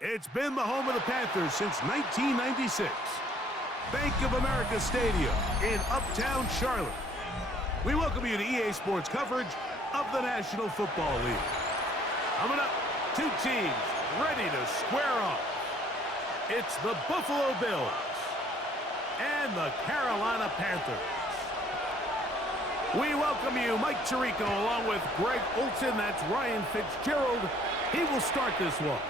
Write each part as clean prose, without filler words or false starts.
It's been the home of the Panthers since 1996. Bank of America Stadium in Uptown Charlotte. We welcome you to EA Sports coverage of the National Football League. Coming up, two teams ready to square off. It's the Buffalo Bills and the Carolina Panthers. We welcome you, Mike Tirico, along with Greg Olson. That's Ryan Fitzgerald. He will start this one.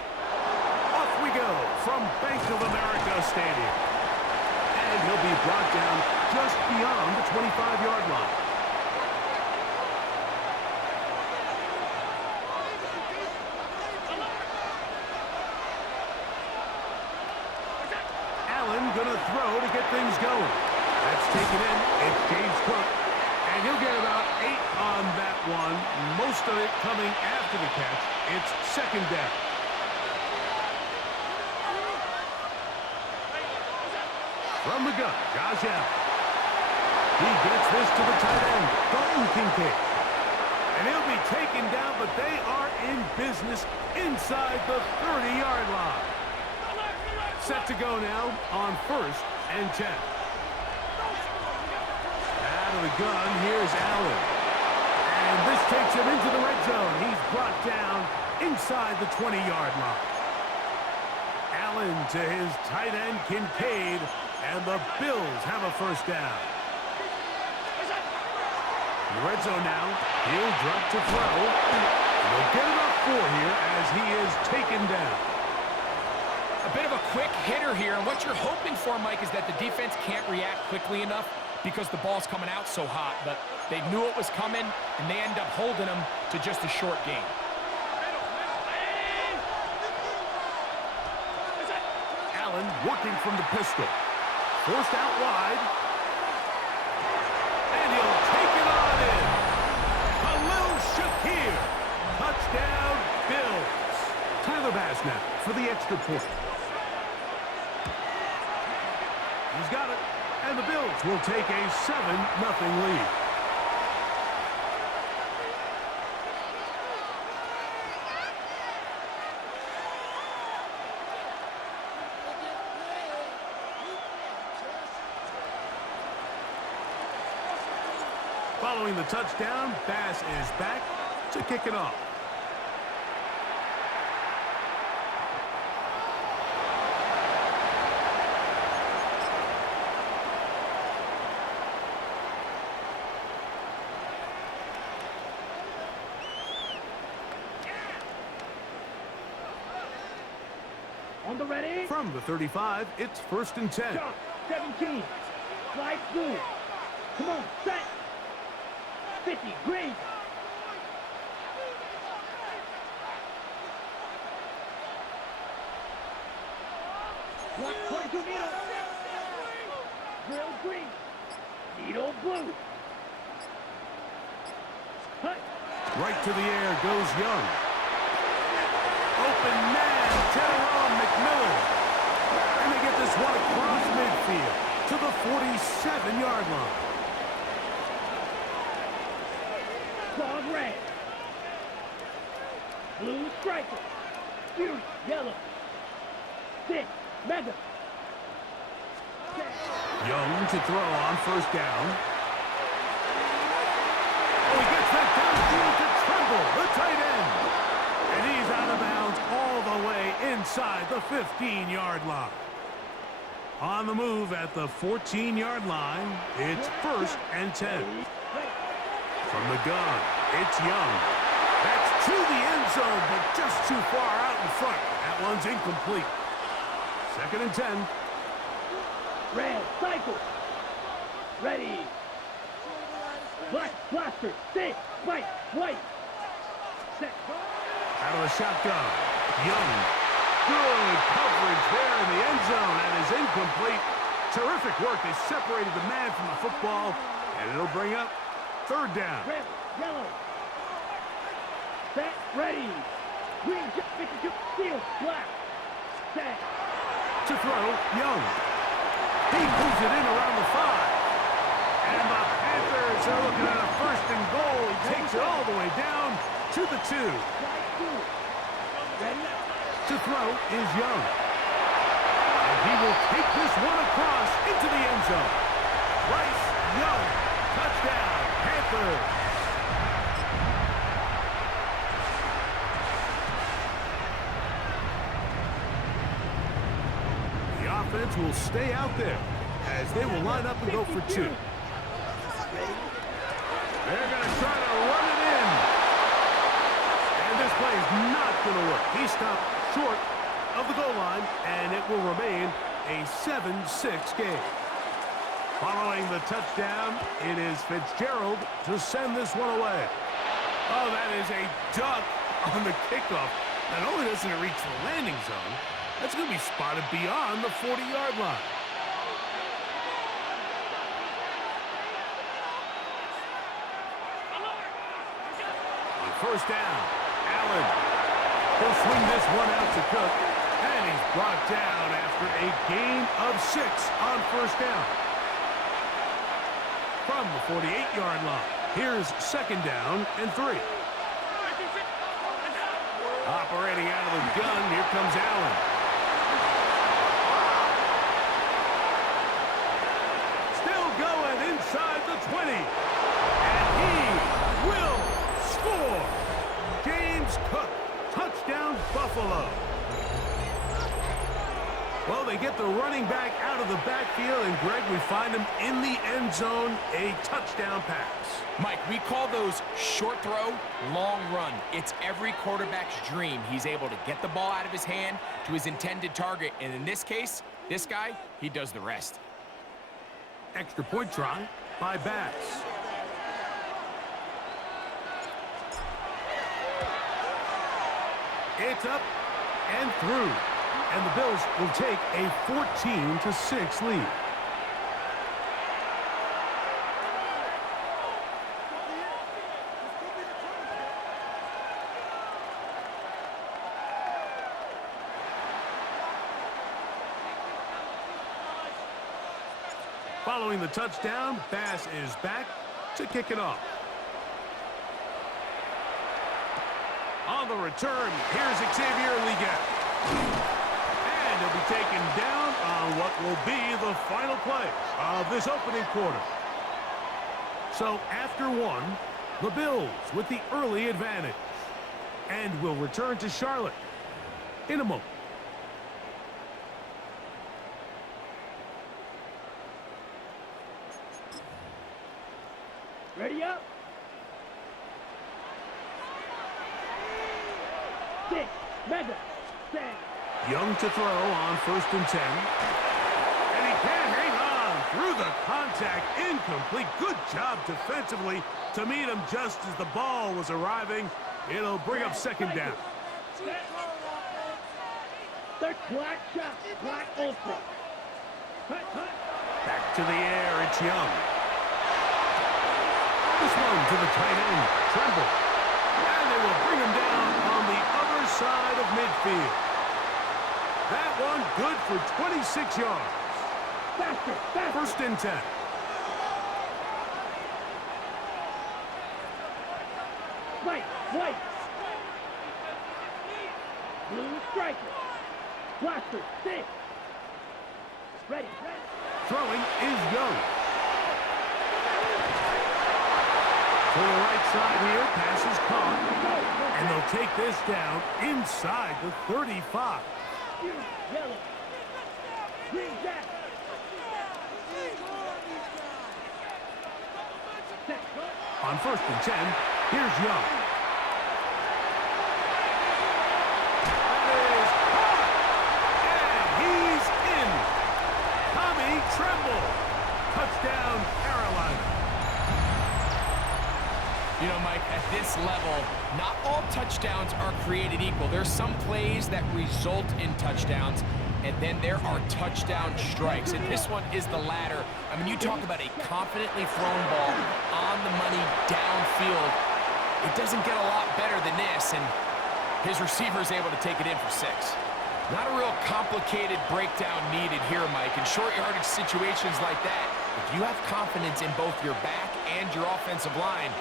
Off we go from Bank of America Stadium. And he'll be brought down just beyond the 25-yard line. Allen gonna throw to get things going. That's taken in. It's James Cook. And he'll get about 8 on that one. Most of it coming after the catch. It's second down. From the gun, Josh Allen. He gets this to the tight end, Dalton Kincaid. And he'll be taken down, but they are in business inside the 30-yard line. Set to go now on 1st and 10. Out of the gun, here's Allen. And this takes him into the red zone. He's brought down inside the 20-yard line. Allen to his tight end, Kincaid. And the Bills have a first down. In the red zone now. He'll drop to throw. And they'll get about 4 here as he is taken down. A bit of a quick hitter here. And what you're hoping for, Mike, is that the defense can't react quickly enough because the ball's coming out so hot. But they knew it was coming, and they end up holding them to just a short game. Allen working from the pistol. Forced out wide. And he'll take it on in. Khalil Shakir. Touchdown, Bills. Tyler Bass now for the extra point. He's got it. And the Bills will take a 7-0 lead. Following the touchdown, Bass is back to kick it off. On the ready? From the 35, it's 1st and 10. Shot, 17. Slide through. Come on, set. 50, green. Block 22 needle. Drill green. Needle blue. Hut. Right to the air goes Young. Open man, Tyrone McMillan. And they get this one across midfield to the 47-yard line. Fog red. Blue striker. Fury yellow. 6 mega. Young to throw on 1st down. Oh, he gets that downfield to Tremble, the tight end. And he's out of bounds all the way inside the 15-yard line. On the move at the 14-yard line, it's 1st and 10. From the gun, it's Young. That's to the end zone, but just too far out in front. That one's incomplete. 2nd and 10. Red cycle. Ready. Black blaster. 6 white white. Set. Out of the shotgun, Young. Good coverage there in the end zone. That is incomplete. Terrific work. They separated the man from the football, and it'll bring up 3rd down. Red, yellow. Set, ready. Green, 52, steel, black. Set. To throw, Young. He moves it in around the 5. And the Panthers are looking at a 1st and goal. He takes it all the way down to the 2. Slide through. Ready. To throw is Young. And he will take this one across into the end zone. Bryce Young, touchdown, Panthers. The offense will stay out there as they will line up and go for two. They're going to try to run it in. And this play is not going to work. He stopped short of the goal line, and it will remain a 7-6 game. Following the touchdown, it is Fitzgerald to send this one away. Oh, that is a duck on the kickoff. Not only doesn't it reach the landing zone, that's going to be spotted beyond the 40-yard line. On first down, Allen. He'll swing this one out to Cook, and he's brought down after a gain of 6 on first down. From the 48-yard line, here's second down and 3. Operating out of the gun, here comes Allen. Still going inside the 20. And he will score. James Cook, touchdown Buffalo. Well, they get the running back out of the backfield, and Greg, we find him in the end zone, a touchdown pass. Mike, we call those short throw, long run. It's every quarterback's dream. He's able to get the ball out of his hand to his intended target, and in this case, this guy, he does the rest. Extra point try by Bass. It's up and through. And the Bills will take a 14-6 lead. Following the touchdown, Bass is back to kick it off. On the return, here's Xavier Leggett. He'll be taken down on what will be the final play of this opening quarter. So after one, the Bills with the early advantage. And will return to Charlotte in a moment. Ready up. 6, mega, 7. Young to throw on first and 10. And he can't hang on through the contact. Incomplete. Good job defensively to meet him just as the ball was arriving. It'll bring up second down. They're black shot, black ultra. Back to the air, it's Young. This one to the tight end, Tremble. And they will bring him down on the other side of midfield. That one good for 26 yards. Faster, faster. First and 10. White. Blue striker. Blaster, 6. Ready. Throwing is Young. To the right side here, pass is caught. And they'll take this down inside the 35. Yellow. Green jack. On first and 10, here's Young. That is caught. And he's in. Tommy Tremble. Touchdown, Carolina. You know, Mike, at this level, not all touchdowns are created equal. There's some plays that result in touchdowns, and then there are touchdown strikes. And this one is the latter. I mean, you talk about a confidently thrown ball on the money downfield. It doesn't get a lot better than this, and his receiver is able to take it in for 6. Not a real complicated breakdown needed here, Mike. In short yardage situations like that, if you have confidence in both your back and your offensive line,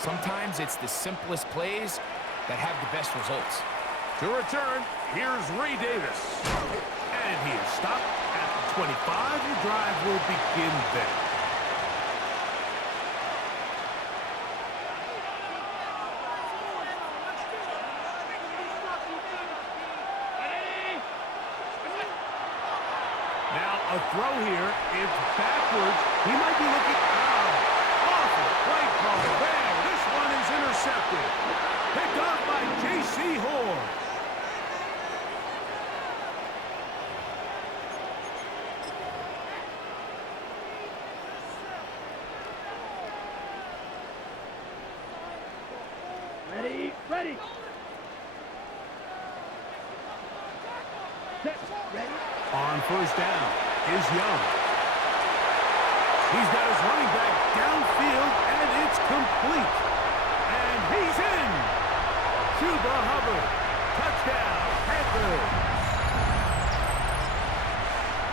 sometimes it's the simplest plays that have the best results. To return, here's Ray Davis. And he is stopped at the 25. The drive will begin there. Now a throw here. It's backwards. He might be looking. Awful play call there. This one is intercepted. Picked off by J.C. Horn. Ready. Set. Ready. On first down is Young. He's got his running back downfield, and it's complete. And he's in. Chuba Hubbard. Touchdown, Panthers.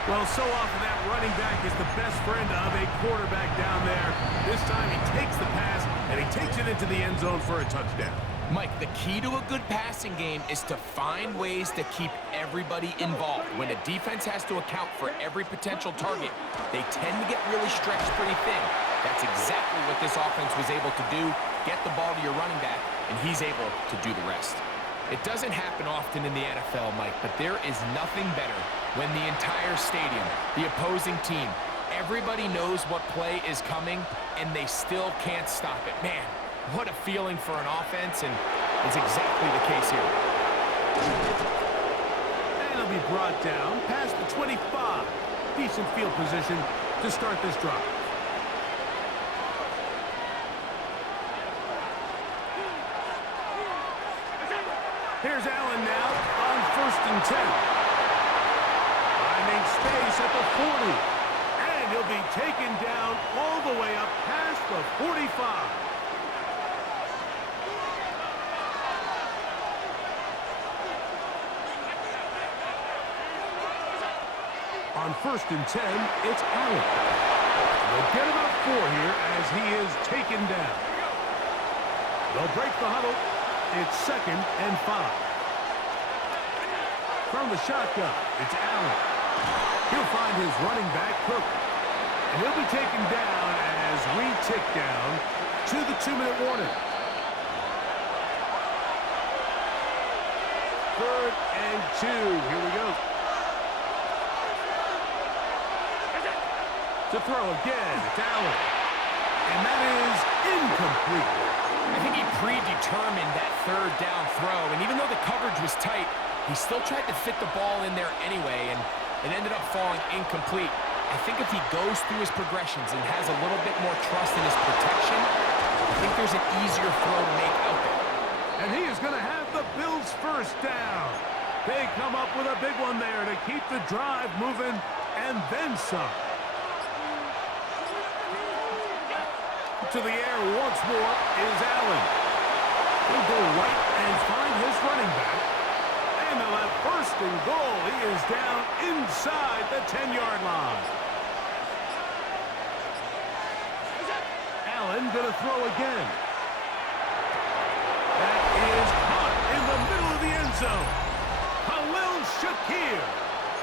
Well, so often that running back is the best friend of a quarterback down there. This time he takes the pass, and he takes it into the end zone for a touchdown. Mike, the key to a good passing game is to find ways to keep everybody involved. When a defense has to account for every potential target, they tend to get really stretched pretty thin. That's exactly what this offense was able to do. Get the ball to your running back, and he's able to do the rest. It doesn't happen often in the NFL, Mike, but there is nothing better when the entire stadium, the opposing team, everybody knows what play is coming, and they still can't stop it. Man, what a feeling for an offense, and it's exactly the case here. And he'll be brought down past the 25. Decent field position to start this drive. Here's Allen now on 1st and 10. Finding space at the 40. And he'll be taken down all the way up past the 45. On 1st and 10, it's Allen. They'll get about 4 here as he is taken down. They'll break the huddle. It's 2nd and 5. From the shotgun, it's Allen. He'll find his running back, Cook. And he'll be taken down as we tick down to the 2-minute warning. 3rd and 2. Here we go. To throw again, it's Allen. And that is incomplete. I think he predetermined that 3rd down throw, and even though the coverage was tight, he still tried to fit the ball in there anyway, and it ended up falling incomplete. I think if he goes through his progressions and has a little bit more trust in his protection, I think there's an easier throw to make out there. And he is going to have the Bills' first down. They come up with a big one there to keep the drive moving, and then some. To the air once more is Allen. He'll go right and find his running back. And they'll have 1st and goal. He is down inside the 10-yard line. Allen going to throw again. That is caught in the middle of the end zone. Khalil Shakir.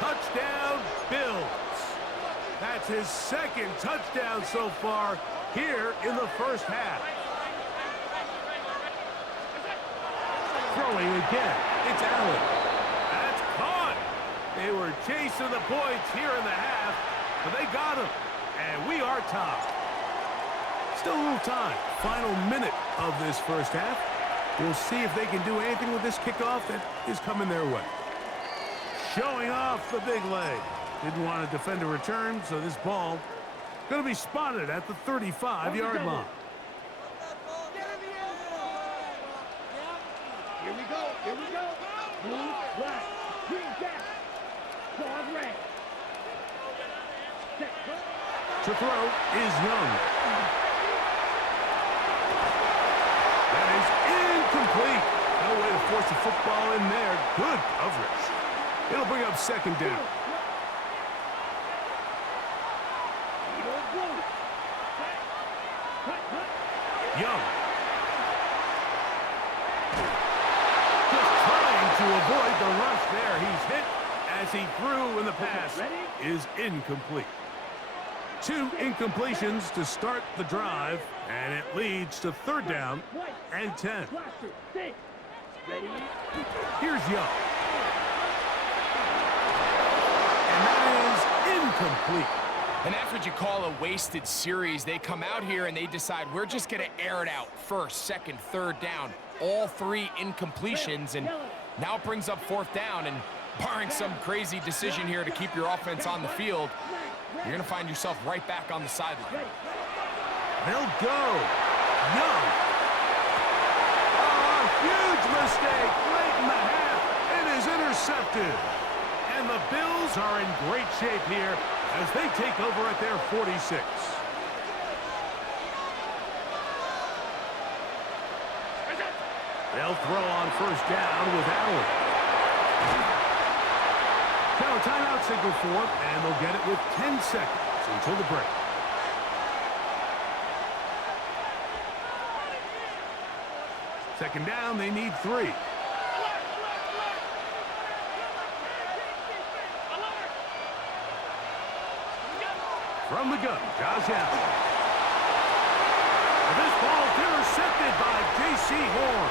Touchdown, Bills. That's his 2nd touchdown so far here in the first half. Throwing again, it's Allen. That's caught. They were chasing the points here in the half, but they got him. And we are tied. Still a little time. Final minute of this first half. We'll see if they can do anything with this kickoff that is coming their way. Showing off the big leg. Didn't want to defend a return, so this ball going to be spotted at the 35-yard line. Here we go. Blue, black, green, black. Ball red. Set. To throw is Young. That is incomplete. No way to force the football in there. Good coverage. It'll bring up 2nd down. Young. Just trying to he threw, and the pass is incomplete. 2 incompletions to start the drive, and it leads to 3rd down and 10. Here's Young. And that is incomplete. And that's what you call a wasted series. They come out here and they decide we're just going to air it out. 1st, 2nd, 3rd down. All 3 incompletions, and now it brings up 4th down. And barring some crazy decision here to keep your offense on the field, you're going to find yourself right back on the sideline. They'll go. Young. Oh, a huge mistake late in the half. It is intercepted. And the Bills are in great shape here as they take over at their 46. They'll throw on 1st down with Allen. Now a timeout signal for them, and they'll get it with 10 seconds until the break. Second down, they need 3. From the gun, Josh Allen. This ball intercepted by J.C. Horn.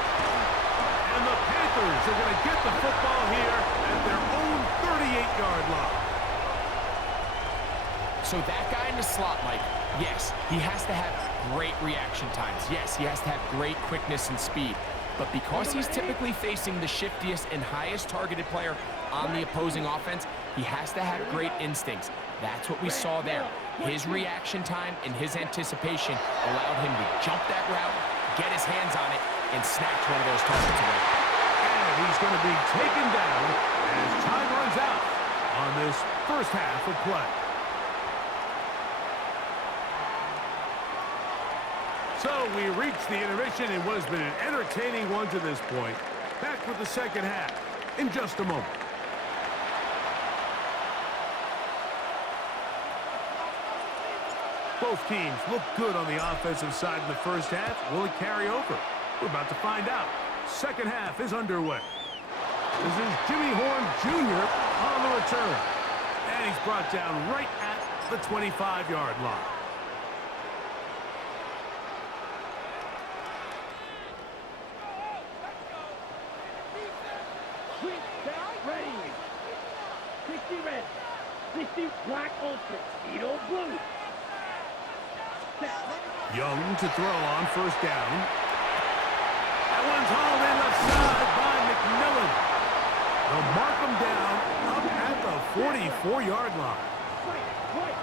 And the Panthers are going to get the football here at their own 38-yard line. So that guy in the slot, Mike, yes, he has to have great reaction times. Yes, he has to have great quickness and speed. But because he's typically facing the shiftiest and highest targeted player on the opposing offense, he has to have great instincts. That's what we saw there. His reaction time and his anticipation allowed him to jump that route, get his hands on it, and snatch one of those targets away. And he's going to be taken down as time runs out on this 1st half of play. So we reach the intermission in what has been an entertaining one to this point. Back with the 2nd half in just a moment. Both teams look good on the offensive side in the 1st half. Will it carry over? We're about to find out. 2nd half is underway. This is Jimmy Horn Jr. on the return. And he's brought down right at the 25-yard line. Ready. 60 red. 60 black ultra. Edo blue. Young to throw on 1st down. That one's hauled in left side by McMillan. They'll mark him down up at the 44-yard line. Right.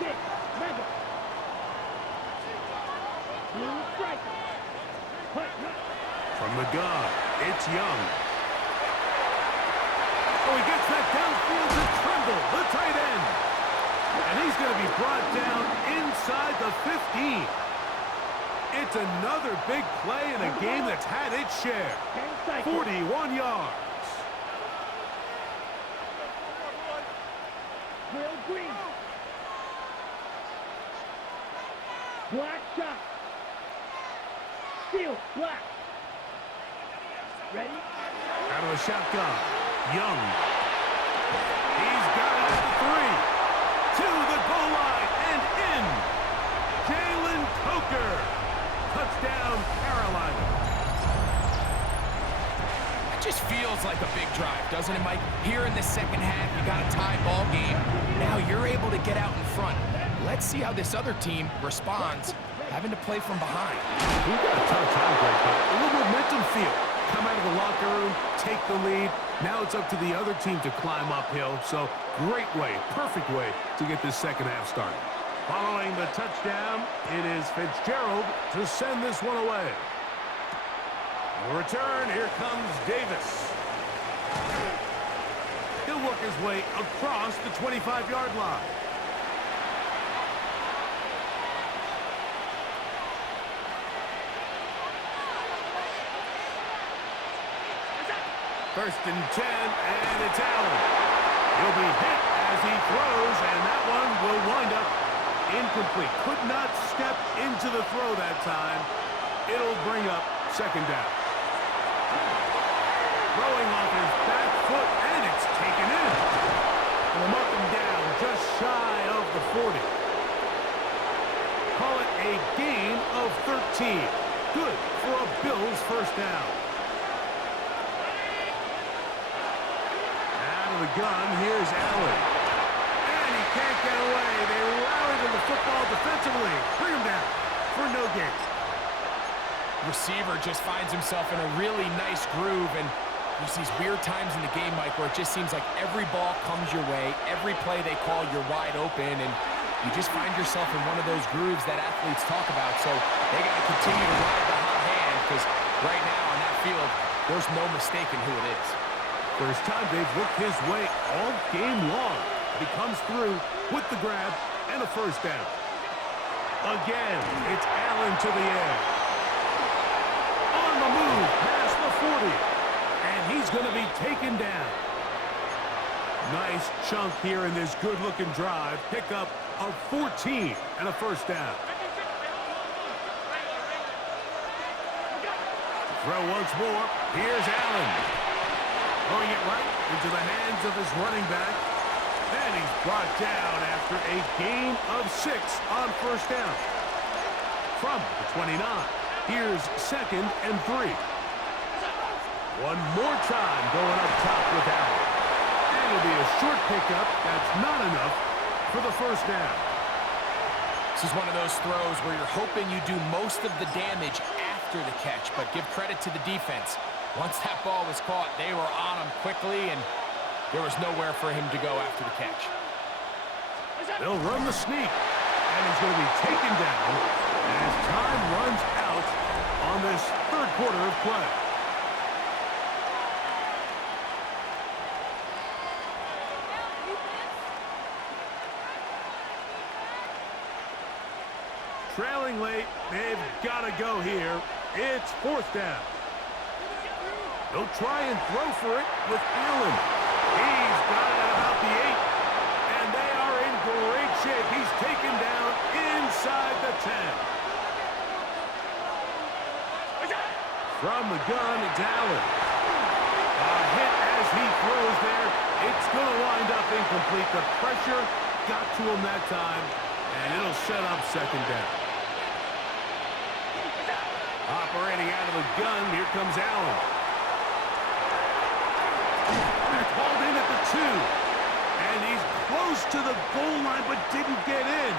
6, mega. Blue striker. From the gun, it's Young. Oh, he gets that downfield to Tremble, the tight end. And he's going to be brought down inside the 15. It's another big play in a game that's had its share. 41 yards. Real green. Black shot. Steel, black. Ready? Out of a shotgun. Young. He's got it at the 3. To the goal line and in. Jalen Coker. Touchdown, Carolina. It just feels like a big drive, doesn't it, Mike? Here in the 2nd half, you got a tie ball game. Now you're able to get out in front. Let's see how this other team responds, having to play from behind. We've got a ton of time break, but a little momentum feel. Come out of the locker room, take the lead. Now it's up to the other team to climb uphill. So great way, perfect way to get this 2nd half started. Following the touchdown, it is Fitzgerald to send this one away. On the return, here comes Davis. He'll work his way across the 25-yard line. First and 10, and it's Allen. He'll be hit as he throws, and that one will wind up incomplete. Could not step into the throw that time. It'll bring up 2nd down. throwing off his back foot, and it's taken in. From up and down, just shy of the 40. Call it a gain of 13. Good for a Bills first down. Out of the gun, here's Allen. And he can't get away. They rally to the football defensively. Bring him down for no gain. Receiver just finds himself in a really nice groove, and there's these weird times in the game, Mike, where it just seems like every ball comes your way, every play they call, you're wide open, and you just find yourself in one of those grooves that athletes talk about. So they got to continue to ride the hot hand, because right now on that field, there's no mistaking who it is. First time they've worked his way all game long. He comes through with the grab and a first down. Again, it's Allen to the air. On the move, past the 40. And he's going to be taken down. Nice chunk here in this good-looking drive. Pickup of 14 and a first down. Throw once more. Here's Allen. Throwing it right into the hands of his running back. And he's brought down after a gain of 6 on first down. From the 29. Here's 2nd and 3. One more time going up top with Allen. And it'll be a short pickup. That's not enough for the first down. This is one of those throws where you're hoping you do most of the damage after the catch, but give credit to the defense. Once that ball was caught, they were on him quickly, and there was nowhere for him to go after the catch. They'll run the sneak, and he's going to be taken down as time runs out on this third quarter of play. Trailing late, they've got to go here. It's 4th down. They'll try and throw for it with Allen. He's got it at about the 8. And they are in great shape. He's taken down inside the 10. From the gun, it's Allen. A hit as he throws there. It's going to wind up incomplete. The pressure got to him that time, and it'll set up 2nd down. Operating out of the gun, here comes Allen. They're called in at the 2. And he's close to the goal line, but didn't get in.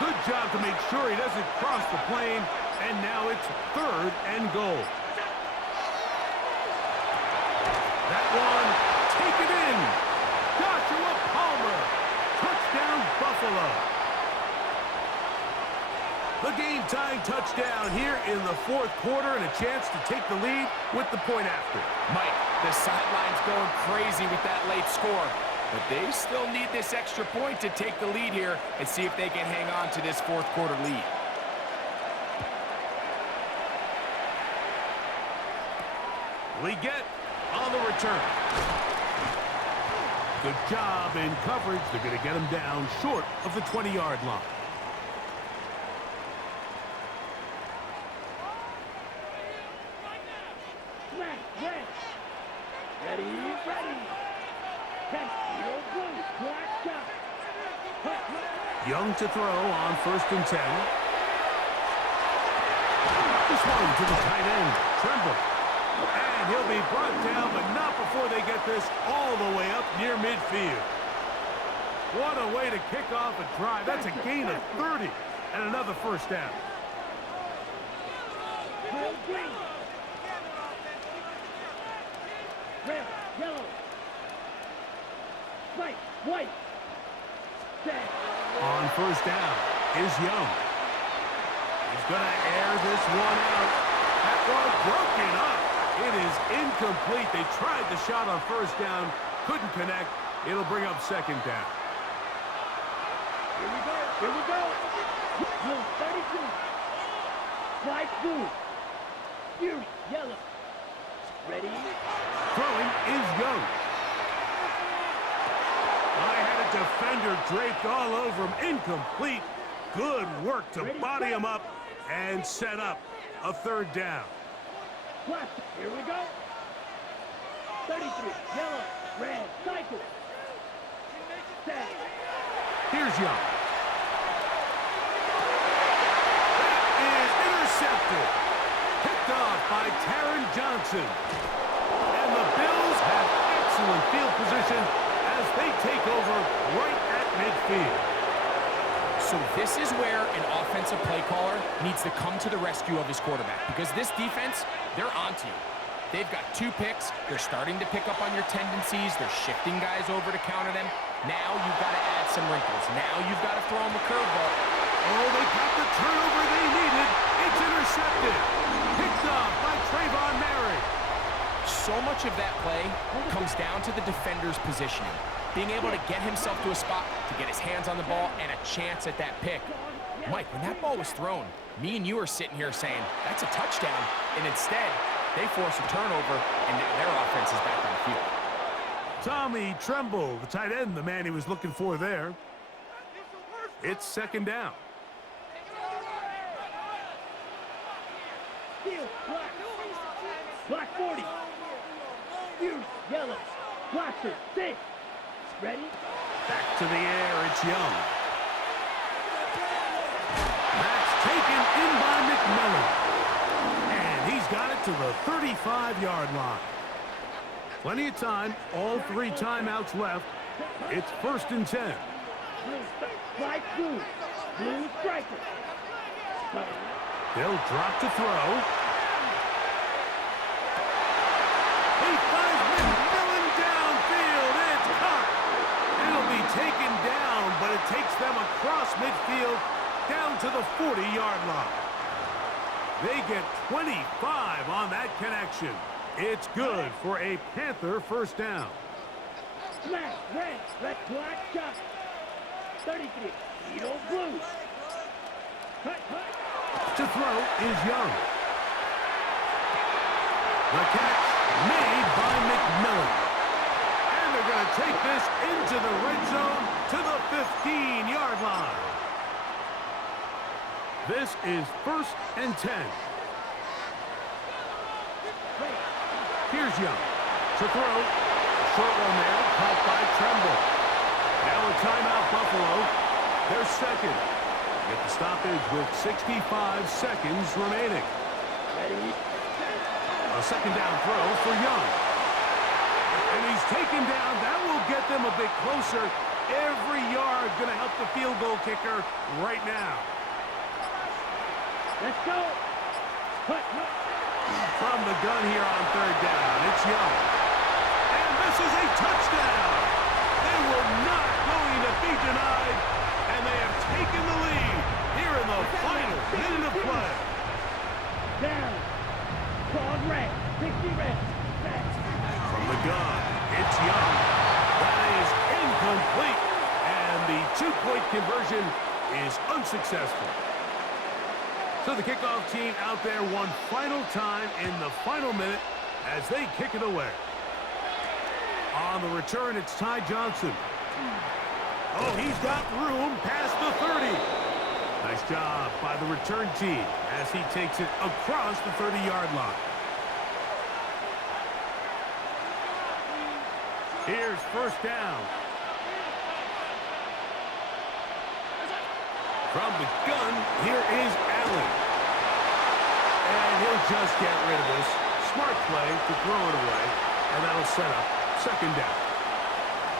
Good job to make sure he doesn't cross the plane. And now it's 3rd and goal. That one, taken in. Joshua Palmer. Touchdown, Buffalo. The game-tying touchdown here in the 4th quarter, and a chance to take the lead with the point after. Mike, the sideline's going crazy with that late score, but they still need this extra point to take the lead here and see if they can hang on to this 4th quarter lead. We get on the return. Good job in coverage. They're going to get him down short of the 20-yard line. Young to throw on 1st and 10. This one to the tight end, Trimble. And he'll be brought down, but not before they get this all the way up near midfield. What a way to kick off a drive. That's a gain of 30 and another first down. Red, yellow, white. On first down is Young. He's going to air this one out. That one broken up. It is incomplete. They tried the shot on first down. Couldn't connect. It'll bring up 2nd down. Here we go. Blue 32. White blue. Here, yellow. Ready? Throwing is Young. I had a defender draped all over him. Incomplete. Good work to body him up and set up a 3rd down. Here we go. 33, yellow, red, cycle. Set. Here's Young. That is intercepted. Picked off by Taron Johnson. And the Bills have excellent field position as they take over right at midfield. So this is where an offensive play caller needs to come to the rescue of his quarterback, because this defense, they're onto you. They've got 2 picks. They're starting to pick up on your tendencies. They're shifting guys over to counter them. Now you've got to add some wrinkles. Now you've got to throw them a curveball. Oh, they got the turnover they needed. It's intercepted. Picked off by Trayvon Mary. So much of that play comes down to the defender's positioning. Being able to get himself to a spot, to get his hands on the ball, and a chance at that pick. Mike, when that ball was thrown, me and you are sitting here saying, that's a touchdown. And instead, they force a turnover, and now their offense is back on the field. Tommy Tremble, the tight end, the man he was looking for there. It's second down. Steel, black. Black 40. Fuse, yellow. Blaster, 6. Ready? Back to the air, it's Young. That's taken in by McMillan. And he's got it to the 35-yard line. Plenty of time, all 3 timeouts left. It's 1st and 10. Black blue. Blue striker. They'll drop to throw. He finds McMillan downfield. It's caught. It'll be taken down, but it takes them across midfield down to the 40-yard line. They get 25 on that connection. It's good for a Panther first down. Smash, red, black shot. 33, Edo blue. Cut. To throw is Young. The catch made by McMillan. And they're going to take this into the red zone to the 15-yard line. This is 1st and 10. Here's Young. To throw. Short one there, caught by Tremble. Now a timeout, Buffalo. They're second. Get the stoppage with 65 seconds remaining. A second down throw for Young. And he's taken down. That will get them a bit closer. Every yard going to help the field goal kicker right now. Let's go. Cut. From the gun here on 3rd down, it's Young. And this is a touchdown. They were not going to be denied, and they have taken the lead here in the final minute of play. Down. Called red. 60 red. From the gun, it's Young. That is incomplete, and the 2-point conversion is unsuccessful. So the kickoff team out there one final time in the final minute as they kick it away. On the return, it's Ty Johnson. Oh, he's got room past the 30. Nice job by the return team as he takes it across the 30-yard line. Here's 1st down. From the gun, here is Allen. And he'll just get rid of this. Smart play to throw it away, and that'll set up 2nd down.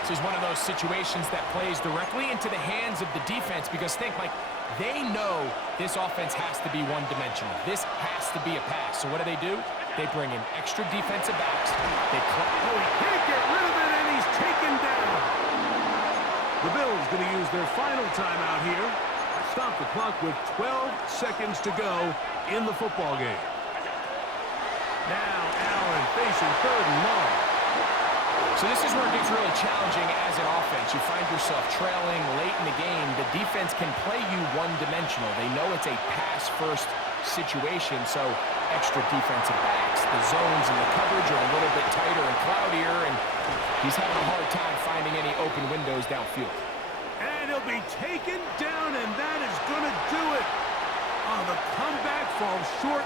This is one of those situations that plays directly into the hands of the defense, because think, like, they know this offense has to be one-dimensional. This has to be a pass. So what do? They bring in extra defensive backs. He can't get rid of it, and he's taken down. The Bills going to use their final timeout here. Stop the clock with 12 seconds to go in the football game. Now Allen facing 3rd and long. So this is where it gets really challenging as an offense. You find yourself trailing late in the game. The defense can play you one-dimensional. They know it's a pass-first situation, so extra defensive backs, the zones and the coverage are a little bit tighter and cloudier, and he's having a hard time finding any open windows downfield. And he'll be taken down, and that is going to do it. Oh, the comeback falls short